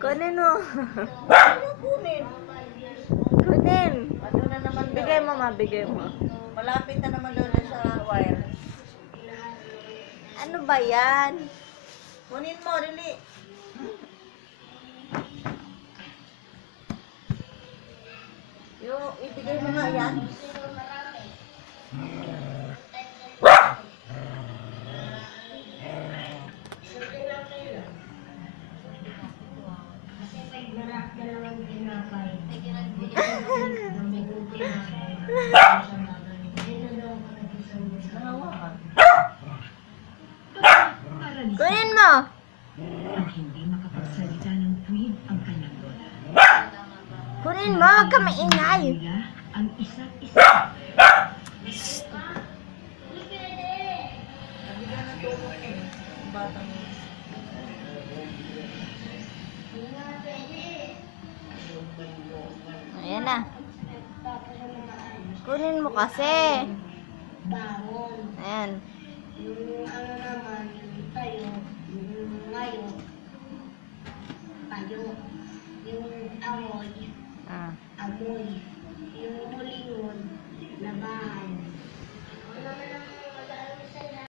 Kunin mo. Ano kunin? Kunin. Ano na naman daw? Bigay mo, ma. Bigay mo. Malapit na naman daw na sa wire. Ano ba yan? Kunin mo, Rili. Ibigay mo nga yan. Kunin mo. Ang hindi makapagsalita ng tuwid ang kanyang lola. Kunin mo. Huwag ka maingay. Nila ang isa't isa. Nabigyan ng tulong eh. Ang batang yun. Ayan na. Kunin mo kasi.